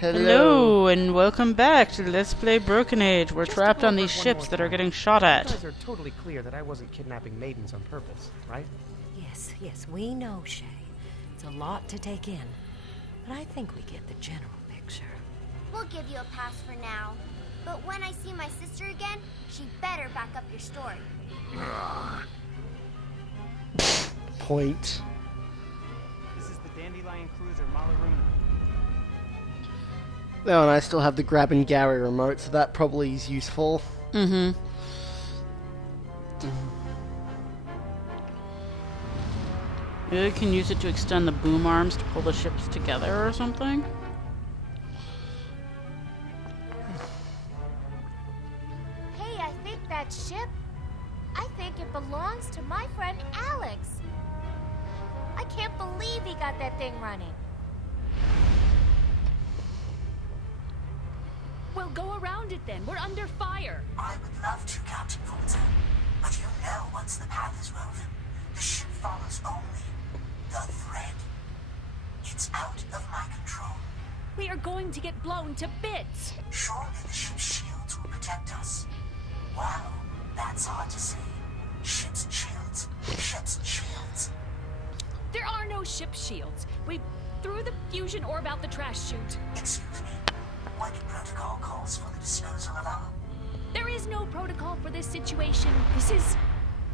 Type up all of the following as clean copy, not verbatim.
Hello, and welcome back to Let's Play Broken Age. We're trapped on these ships that are getting shot at. You guys are totally clear that I wasn't kidnapping maidens on purpose, right? Yes, we know, Shay. It's a lot to take in. But I think we get the general picture. We'll give you a pass for now. But when I see my sister again, she better back up your story. Point. This is the Dandelion Cruiser Malaruna. Oh, and I still have the grab and Gary remote, so that probably is useful. Mm-hmm. Maybe we can use it to extend the boom arms to pull the ships together or something? Hey, I think that ship, I think it belongs to my friend Alex. I can't believe he got that thing running. Well, go around it then. We're under fire. I would love to, Captain Walter, but you know once the path is woven, the ship follows only the thread. It's out of my control. We are going to get blown to bits. Surely the ship's shields will protect us. Wow, that's hard to say. Ships and shields. Ships and shields. There are no ship shields. We threw the fusion orb out the trash chute. Excuse me. What protocol calls for the disposal of our... There is no protocol for this situation. This is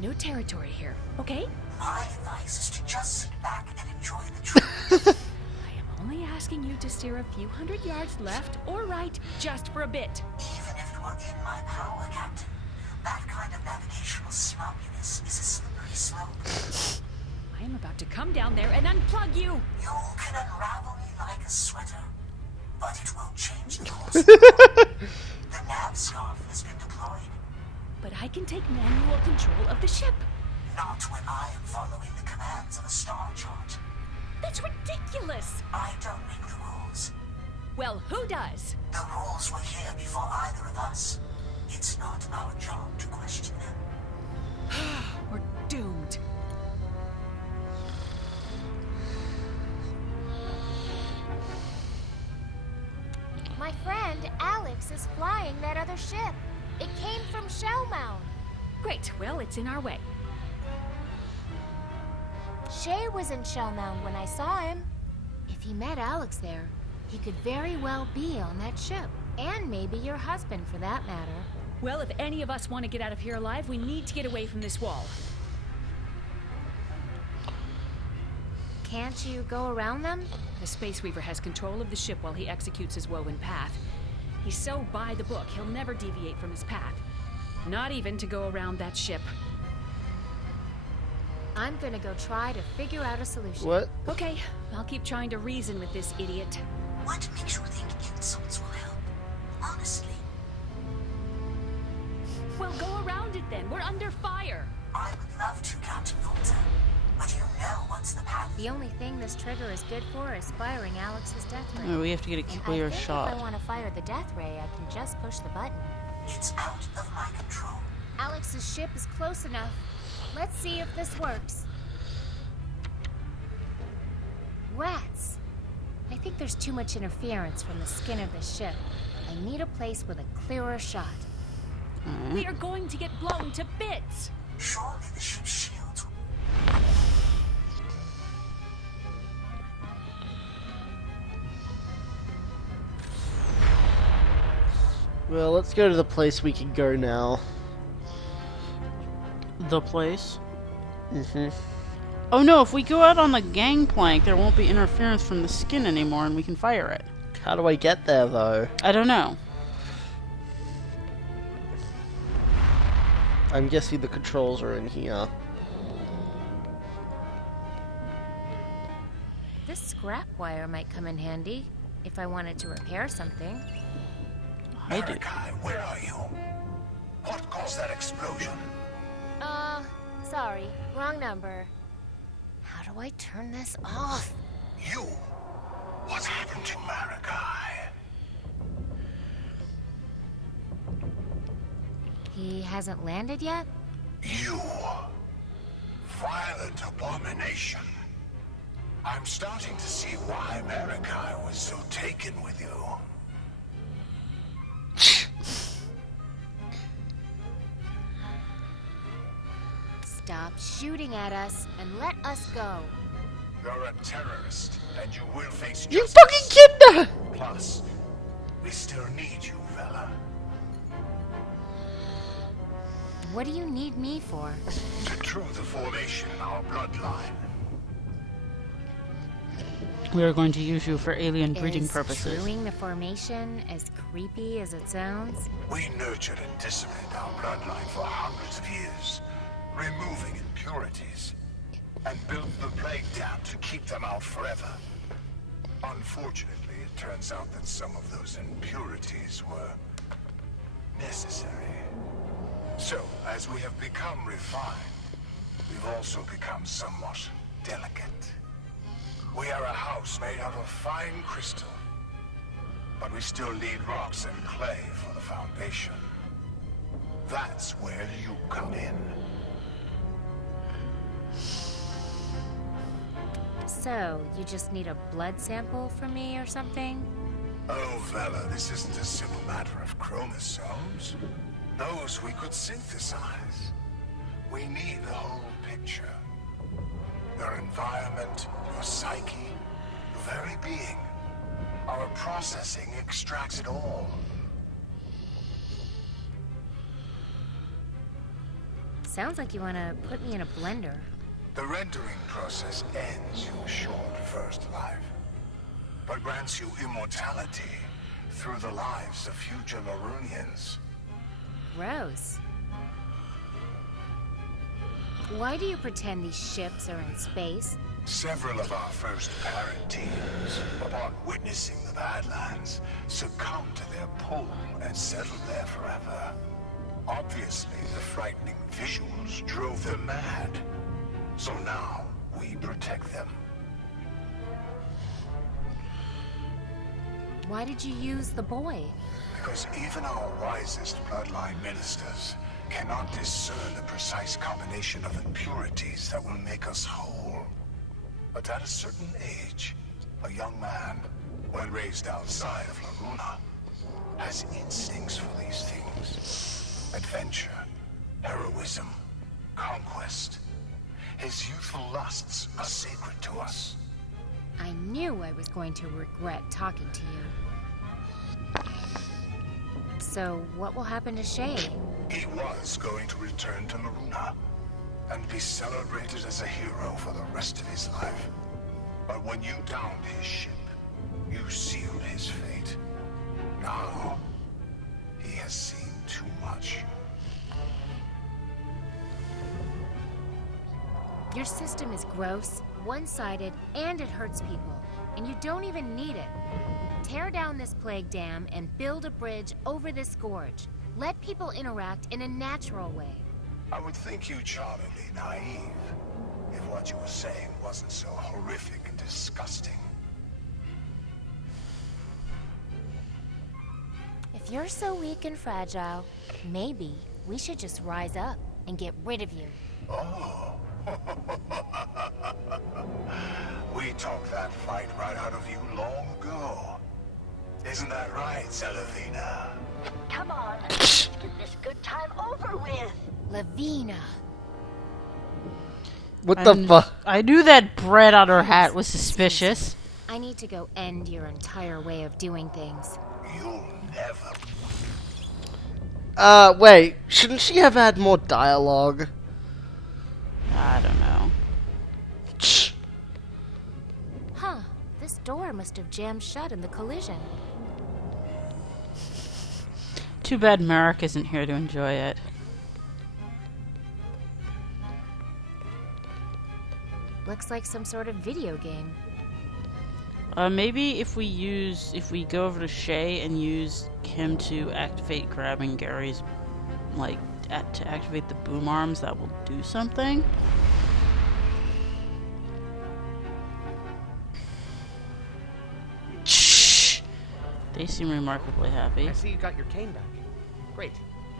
new territory here, okay? My advice is to just sit back and enjoy the trip. I am only asking you to steer a few hundred yards left or right just for a bit. Even if it were in my power, Captain, that kind of navigational sloppiness is a slippery slope. I am about to come down there and unplug you. You can unravel me like a sweater, but it won't change the course of the nav scarf has been deployed. But I can take manual control of the ship. Not when I am following the commands of a star chart. That's ridiculous. I don't make the rules. Well, who does? The rules were here before either of us. It's not our job to question them. We're doomed. My friend Alex is flying that other ship. It came from Shellmound. Great, well, it's in our way. Shay was in Shellmound when I saw him. If he met Alex there, he could very well be on that ship. And maybe your husband, for that matter. Well, if any of us want to get out of here alive, we need to get away from this wall. Can't you go around them? The Space Weaver has control of the ship while he executes his woven path. He's so by the book, he'll never deviate from his path. Not even to go around that ship. I'm gonna go try to figure out a solution. What? Okay, I'll keep trying to reason with this idiot. What makes you think insults will help? Honestly, Well, go around it then. We're under fire. I would love to, Captain Walter, but you know once the path... The only thing this trigger is good for is firing Alex's death ray. Oh, we have to get a And clear I think shot. if I want to fire the death ray, I can just push the button. It's out of my control. Alex's ship is close enough. Let's see if this works. Rats! I think there's too much interference from the skin of the ship. I need a place with a clearer shot. We are going to get blown to bits. Surely the ship's shields... Well, let's go to the place we can go now. The place? Mm-hmm. Oh no, if we go out on the gangplank, there won't be interference from the skin anymore and we can fire it. How do I get there, though? I don't know. I'm guessing the controls are in here. This scrap wire might come in handy if I wanted to repair something. I do. Marek, where are you? What caused that explosion? Sorry, wrong number. How do I turn this off? You? What happened to Marek? He hasn't landed yet? You. Violent abomination. I'm starting to see why Marek was so taken with you. Stop shooting at us and let us go. You're a terrorist, and you will face You justice. fucking kidnapped! Plus, we still need you, Vela. What do you need me for? To true the formation in our bloodline. We are going to use you for alien breeding Is purposes. truing the formation as creepy as it sounds? We nurtured and disciplined our bloodline for hundreds of years, removing impurities, and built the plague dam to keep them out forever. Unfortunately, it turns out that some of those impurities were necessary. So, as we have become refined, we've also become somewhat delicate. We are a house made out of fine crystal, but we still need rocks and clay for the foundation. That's where you come in. So, you just need a blood sample from me or something? Oh, Vela, this isn't a simple matter of chromosomes. Those we could synthesize. We need the whole picture. Your environment, your psyche, your very being. Our processing extracts it all. Sounds like you want to put me in a blender. The rendering process ends your short first life, but grants you immortality through the lives of future Marunians. Gross. Why do you pretend these ships are in space? Several of our first parent teams, upon witnessing the Badlands, succumbed to their pull and settled there forever. Obviously, the frightening visuals drove them mad. So now, we protect them. Why did you use the boy? Because even our wisest bloodline ministers cannot discern the precise combination of impurities that will make us whole. But at a certain age, a young man, when raised outside of Laguna, has instincts for these things. Adventure, heroism, conquest. His youthful lusts are sacred to us. I knew I was going to regret talking to you. So, what will happen to Shay? He was going to return to Laguna and be celebrated as a hero for the rest of his life. But when you downed his ship, you sealed his fate. Now, he has seen too much. Your system is gross, one-sided, and it hurts people. And you don't even need it. Tear down this plague dam and build a bridge over this gorge. Let people interact in a natural way. I would think you charmingly naive if what you were saying wasn't so horrific and disgusting. If you're so weak and fragile, maybe we should just rise up and get rid of you. Oh. We talked that fight right out of you long ago. Isn't that right, Celavina? Come on, let's get this good time over with. Lavina. What the fuck? I knew that bread on her hat was suspicious. I need to go end your entire way of doing things. You'll never. Wait. Shouldn't she have had more dialogue? I don't know. Huh. This door must have jammed shut in the collision. Too bad Marek isn't here to enjoy it. Looks like some sort of video game. Maybe if we go over to Shay and use him to activate grabbing Gary's, to activate the boom arms, that will do something. Shh! They seem remarkably happy. I see you got your cane back. Great.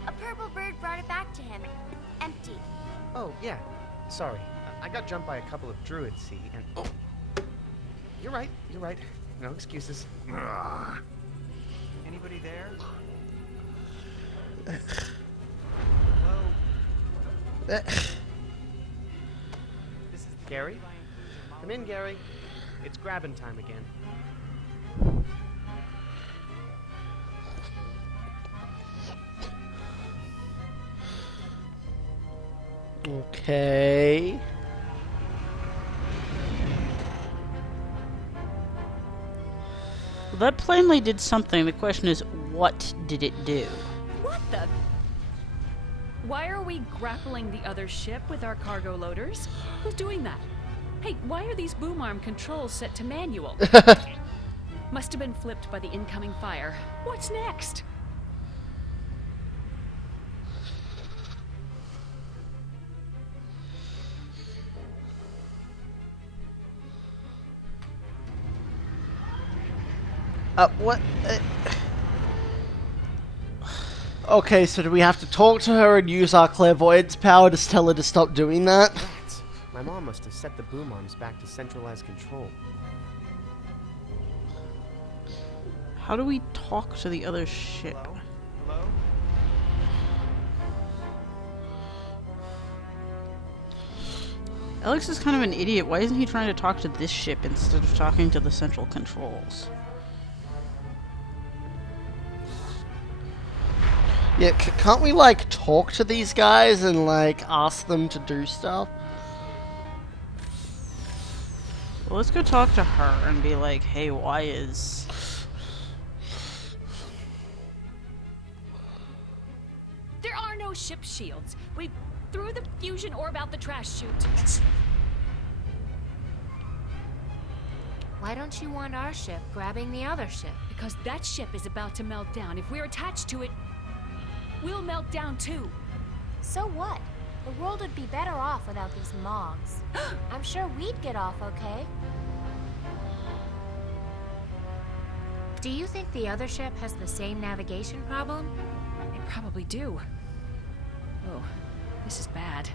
A purple bird brought it back to him. Empty. Oh, yeah. Sorry. I got jumped by a couple of druids, see, and... You're right. No excuses. Anybody there? Eh. This is Gary? Come in, Gary. It's grabbing time again. Okay. Well, that plainly did something. The question is, what did it do? What the? Why are we grappling the other ship with our cargo loaders? Who's doing that? Hey, why are these boom arm controls set to manual? Must have been flipped by the incoming fire. What's next? What? Okay, so do we have to talk to her and use our clairvoyance power to tell her to stop doing that? Rats. My mom must have set the boom arms back to centralized control. How do we talk to the other ship? Hello? Alex is kind of an idiot. Why isn't he trying to talk to this ship instead of talking to the central controls? Yeah, can't we, like, talk to these guys and, like, ask them to do stuff? Well, let's go talk to her and be like, hey, why is... There are no ship shields. We threw the fusion orb out the trash chute. Why don't you want our ship grabbing the other ship? Because that ship is about to melt down. If we're attached to it, we'll melt down too. So what? The world would be better off without these mogs. I'm sure we'd get off okay. Do you think the other ship has the same navigation problem? They probably do. Oh, this is bad.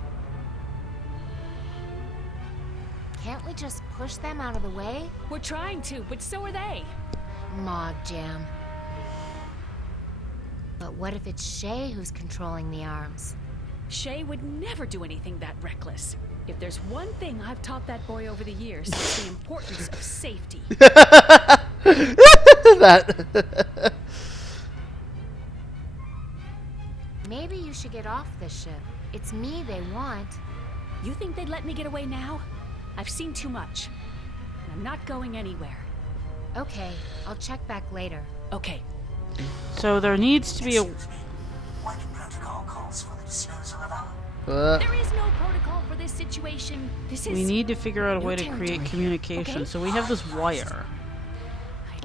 Can't we just push them out of the way? We're trying to, but so are they. Mog jam. But what if it's Shay who's controlling the arms? Shay would never do anything that reckless. If there's one thing I've taught that boy over the years, it's the importance of safety. That. Maybe you should get off this ship. It's me they want. You think they'd let me get away now? I've seen too much. And I'm not going anywhere. Okay, I'll check back later. Okay. So there needs to be a... What protocol calls for the disposal of our... There is no protocol for this situation. This is... We need to figure out a new way to territory create here, communication. okay? So we have this wire.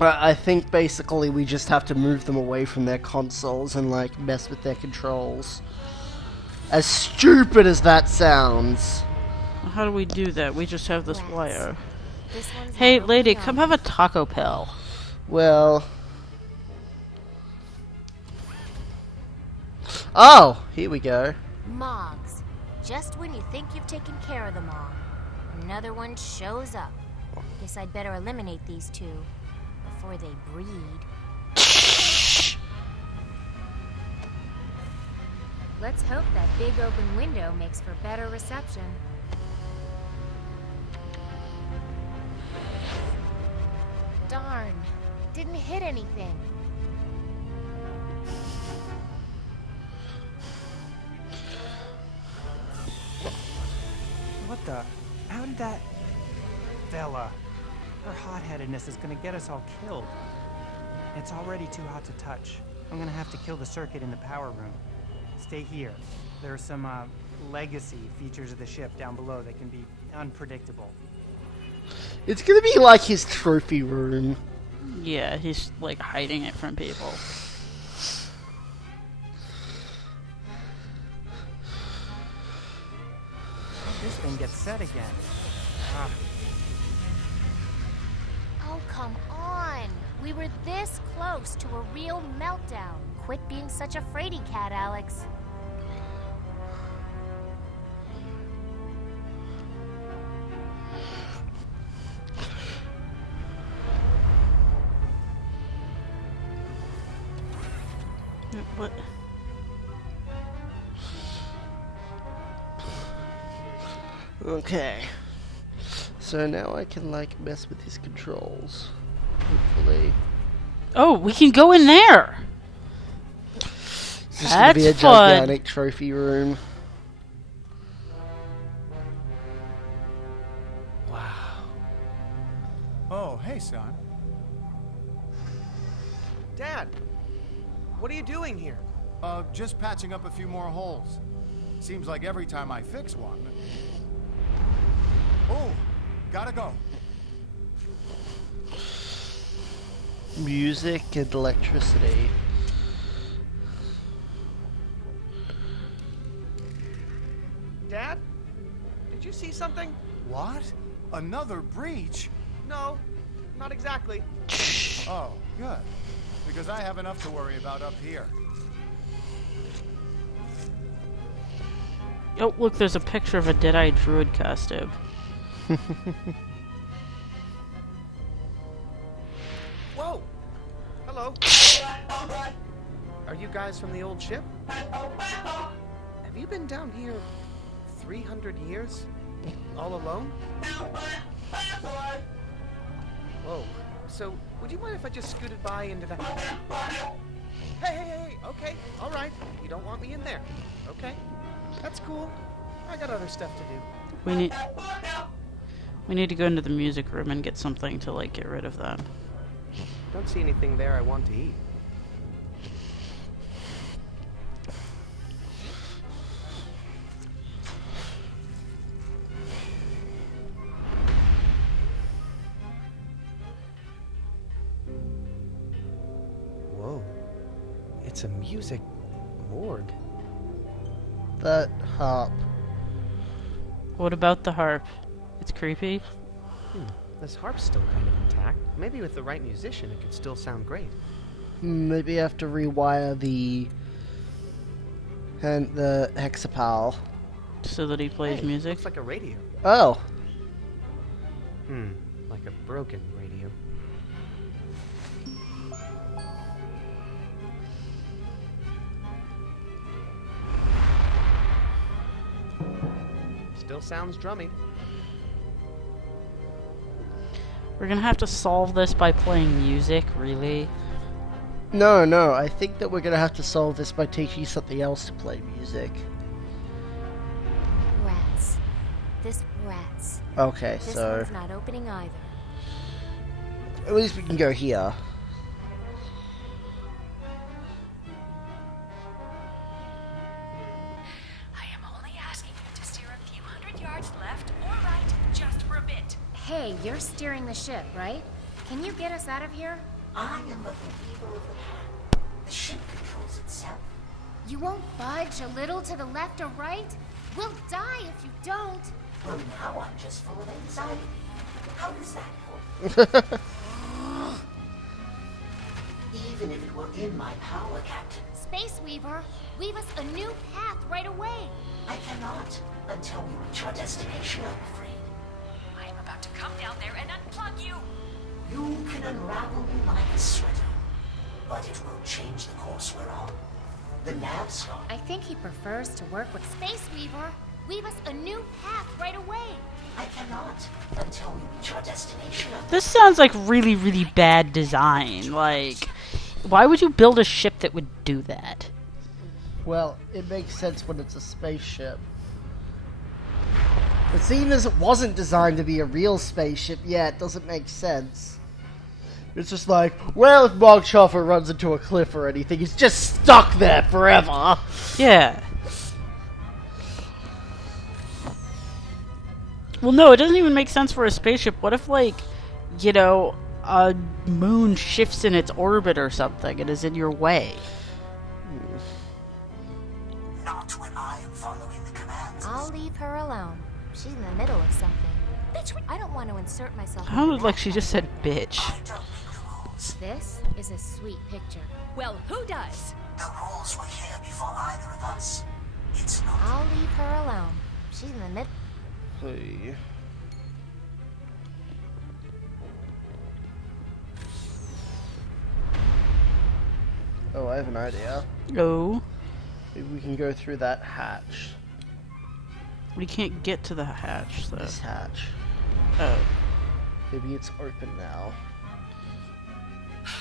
I think basically we just have to move them away from their consoles and, like, mess with their controls. As stupid as that sounds. How do we do that? We just have this Rats. wire. This one's Hey, not lady, opening come up. have a Taco Bell. Well... Oh, here we go. Mogs. Just when you think you've taken care of them all, another one shows up. Guess I'd better eliminate these two before they breed. Let's hope that big open window makes for better reception. Darn. Didn't hit anything. What the? How did that... Bella. Her hot-headedness is gonna get us all killed. It's already too hot to touch. I'm gonna have to kill the circuit in the power room. Stay here. There are some, legacy features of the ship down below that can be unpredictable. It's gonna be like his trophy room. Yeah, he's like hiding it from people. This thing gets set again. Ah, Oh, come on. We were this close to a real meltdown. Quit being such a fraidy cat, Alex. What? Okay. So now I can, like, mess with his controls. Hopefully. Oh, we can go in there! It's just gonna be a That's fun. gigantic trophy room. Wow. Oh, hey, son. Dad, what are you doing here? Just patching up a few more holes. Seems like every time I fix one... Oh, gotta go. Music and electricity. Dad, did you see something? What? Another breach? No, not exactly. Oh, good. Because I have enough to worry about up here. Oh, look, there's a picture of a dead-eyed druid costume. Whoa! Hello. Are you guys from the old ship? Have you been down here 300 years? All alone? Whoa. So, would you mind if I just scooted by into the... Hey, okay, alright. You don't want me in there. Okay, that's cool. I got other stuff to do. We need to go into the music room and get something to, like, get rid of them. Don't see anything there I want to eat. Whoa. It's a music morgue. That harp. What about the harp? It's creepy. This harp's still kind of intact. Maybe with the right musician it could still sound great. Maybe I have to rewire the hexipal. So that he plays Hey, music? looks like a radio. Oh. Like a broken radio. Still sounds drummy. We're gonna have to solve this by playing music, really? No, I think that we're gonna have to solve this by teaching something else to play music. Rats. This rats. Okay, This so one's not opening either. at least we can go here. I am only asking you to steer a few hundred yards left or right, just for a bit. Hey, you're steering the ship, right? Can you get us out of here? I am but the weaver of the plan. The ship controls itself. You won't budge a little to the left or right? We'll die if you don't. Well, now I'm just full of anxiety. How does that help? Even if it were in my power, Captain, Space Weaver, weave us a new path right away. I cannot until we reach our destination, I'm afraid. I am about to come down there and unplug you. You can unravel me like a sweater, but it won't change the course we're on. The nav star. I think he prefers to work with Space Weaver. Weave us a new path right away. I cannot until we reach our destination. This sounds like really, really bad design. Like, why would you build a ship that would do that? Well, it makes sense when it's a spaceship. But seeing as it wasn't designed to be a real spaceship, yeah, it doesn't make sense. It's just like, well, if Mark Schaffer runs into a cliff or anything, he's just stuck there forever. Yeah. Well, no, it doesn't even make sense for a spaceship. What if, like, you know, a moon shifts in its orbit or something and is in your way? Not when I am following the commands. I'll leave her alone. She's in the middle of something. Bitch, I don't want to insert myself. Sounded like she just said bitch. I don't make the rules. This is a sweet picture. Well, who does? The rules were here before either of us. It's not. I'll leave her alone. She's in the middle. Hey. Oh, I have an idea. Oh. Maybe we can go through that hatch. We can't get to the hatch, though. This hatch. Oh. Maybe it's open now. Looks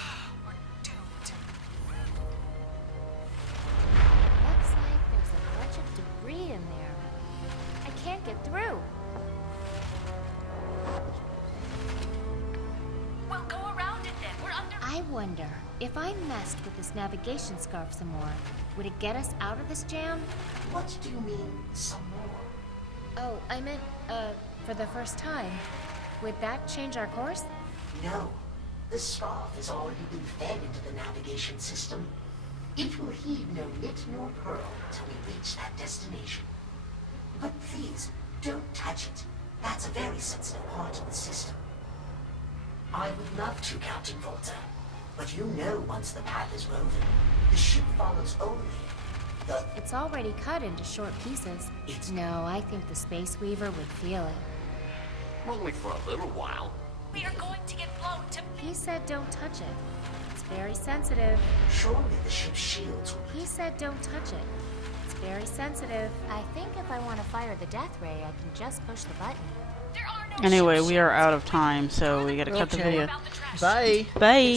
like there's a bunch of debris in there. I can't get through. We'll go around it then. We're under. I wonder, if I messed with this navigation scarf some more, would it get us out of this jam? What do you mean, some more? Oh, I meant, for the first time. Would that change our course? No. The scarf has already been fed into the navigation system. It will heed no knit nor pearl till we reach that destination. But please, don't touch it. That's a very sensitive part of the system. I would love to, Captain Volta. But you know once the path is woven, the ship follows only the... It's already cut into short pieces. No, I think the Space Weaver would feel it. Only for a little while. We are going to get blown to. He said don't touch it. It's very sensitive. Surely the ship's shields will... He said don't touch it. It's very sensitive. I think if I want to fire the death ray, I can just push the button. There are no Anyway, ship we are shields. out of time, so we gotta cut the Okay. video. About the trash. Bye! Bye!